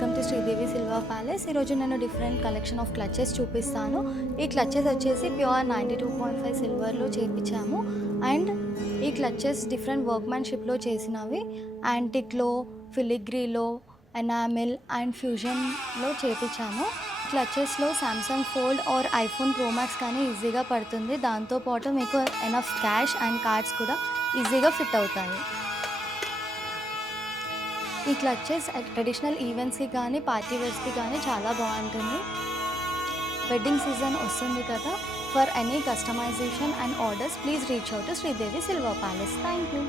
Welcome to Sridevi silver palace. ఈరోజు నేను different collection of clutches చూపిస్తాను. ఈ క్లచెస్ వచ్చేసి ప్యూర్ 92.5 సిల్వర్లో చేయించాము. అండ్ ఈ క్లచెస్ డిఫరెంట్ వర్క్మెన్షిప్లో చేసినవి. యాంటిక్లో, ఫిలిగ్రీలో, ఎనామిల్ అండ్ ఫ్యూజన్లో చేయించాము. క్లచెస్లో Samsung fold or iPhone pro max కానీ ఈజీగా పడుతుంది. దాంతోపాటు మీకు ఎనఫ్ క్యాష్ అండ్ కార్డ్స్ కూడా ఈజీగా ఫిట్ అవుతాయి. ఈ క్లచెస్ ట్రెడిషనల్ ఈవెంట్స్కి కానీ పార్టీ వేర్స్కి కానీ చాలా బాగుంటుంది. వెడ్డింగ్ సీజన్ వస్తుంది కదా. For any customization and orders please reach out to Sridevi silver palace. Thank you.